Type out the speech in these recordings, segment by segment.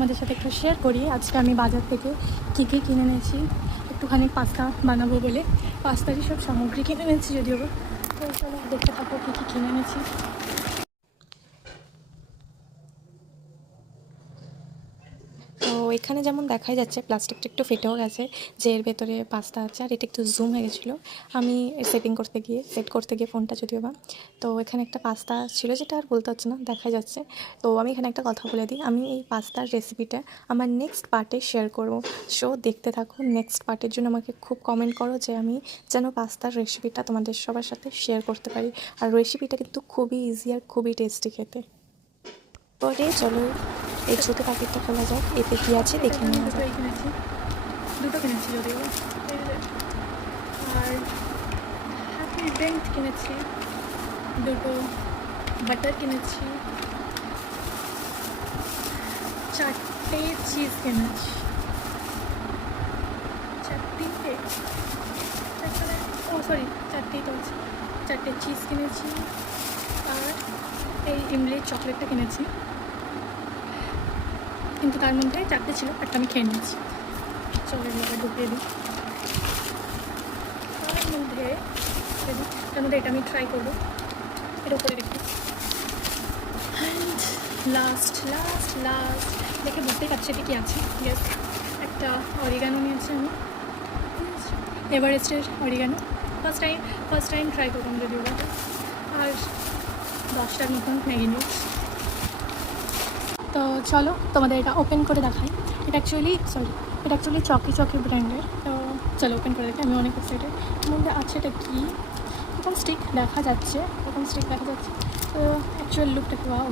তোমাদের সাথে একটু শেয়ার করি। আজকে আমি বাজার থেকে কী কী কিনে এনেছি, একটুখানি পাস্তা বানাবো বলে পাস্তারই সব সামগ্রী কিনে এনেছি যদিও বা। তো চলো দেখতে থাকো কী কী কিনে এনেছি। তো এখানে যেমন দেখাই যাচ্ছে প্লাস্টিকটা একটু ফেটেও গেছে, যে এর ভেতরে পাস্তা আছে, আর এটা একটু জুম হয়ে গেছিলো আমি সেট করতে গিয়ে ফোনটা যদিও বা। তো এখানে একটা পাস্তা ছিল যেটা আর বলতে হচ্ছে না, দেখা যাচ্ছে। তো আমি এখানে একটা কথা বলে দিই, আমি এই পাস্তার রেসিপিটা আমার নেক্সট পার্টে শেয়ার করবো। সো দেখতে থাকো, নেক্সট পার্টের জন্য আমাকে খুব কমেন্ট করো যে আমি যেন পাস্তার রেসিপিটা তোমাদের সবার সাথে শেয়ার করতে পারি। আর রেসিপিটা কিন্তু খুবই ইজি আর খুবই টেস্টি খেতে। পরে চলো এই ছোটো প্যাকেটটা খোলা যাক, এতে কী আছে দেখে নেওয়া যাক। দুটো কিনেছি যদিও, আর হ্যাপি ড্রিঙ্ক কিনেছি, দুটো বাটার কিনেছি, 4টে চিজ কিনেছি, 4টেই তো আছে, 4টে চিজ কিনেছি, আর এই ইমলির চকলেটটা কিনেছি, কিন্তু তার মধ্যে 4টে ছিল, একটা আমি খেয়ে নিয়েছি। চলো এবার ঢুকিয়ে দিই তার মধ্যে, এটা আমি ট্রাই করবো, এর উপরে দেখি। অ্যান্ড লাস্ট দেখে বুঝতেই পারছি এটা কি আছে। ইয়েস, একটা অরিগানো নিয়েছি আমি, এভারেস্টের অরিগানো। ফার্স্ট টাইম ট্রাই করলাম যদিও বা। আর 10টার মতন ম্যাগি নিউজ। তো চলো তোমাদের এটা ওপেন করে দেখাই। এটা অ্যাকচুয়ালি চকি ব্র্যান্ডের। তো চলো ওপেন করে দেখি, আমি অনেক এক্সাইটেড। এর মধ্যে আছে এটা কি, এরকম স্টিক দেখা যাচ্ছে। তো অ্যাকচুয়াল লুকটা কি, ওয়াও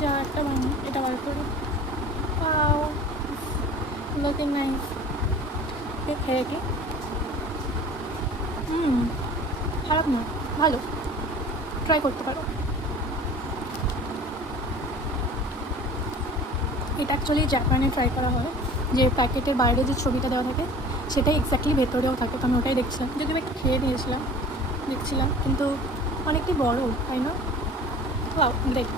যা একটা বানিয়ে এটা বার করি, ওয়াও লুকিং নাইস। খেয়ে কি খারাপ না, ভালো, ট্রাই করতে পারো। এটা অ্যাকচুয়ালি জাপানে ট্রাই করা হয়, যে প্যাকেটের বাইরে যে ছবিটা দেওয়া থাকে সেটাই এক্স্যাক্টলি ভেতরেও থাকে। তো আমি ওটাই দেখছিলাম, যদি আমি একটু খেয়ে দেখছিলাম, কিন্তু অনেকটাই বড়, তাই না? Wow great.